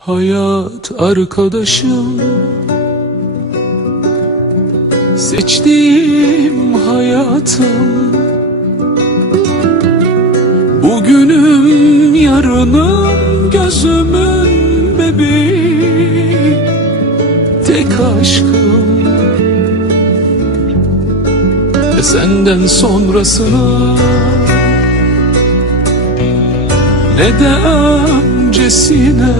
Hayat arkadaşım. Seçtiğim hayatım. Bugünüm yarınım gözümün bebeği. Tek aşkım. Ve senden sonrasına Ne de öncesine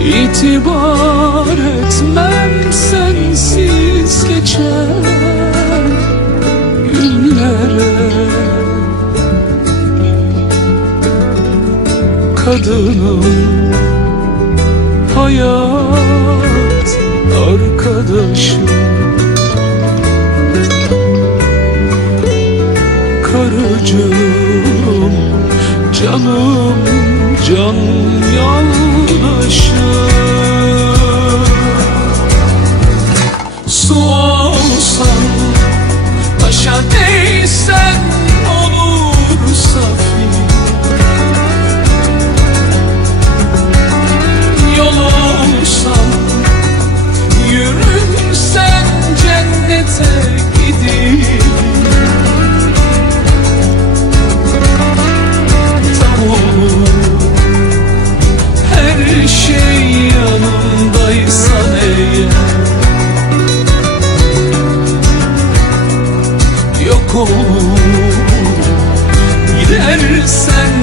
İtibar etmem sensiz geçen günlere. Kadınım hayat arkadaşım Karıcığım Canım can yandaşım Su olsan taşa değsen olur safi. Yol olsan yürürsen cennete kolumu Gidersen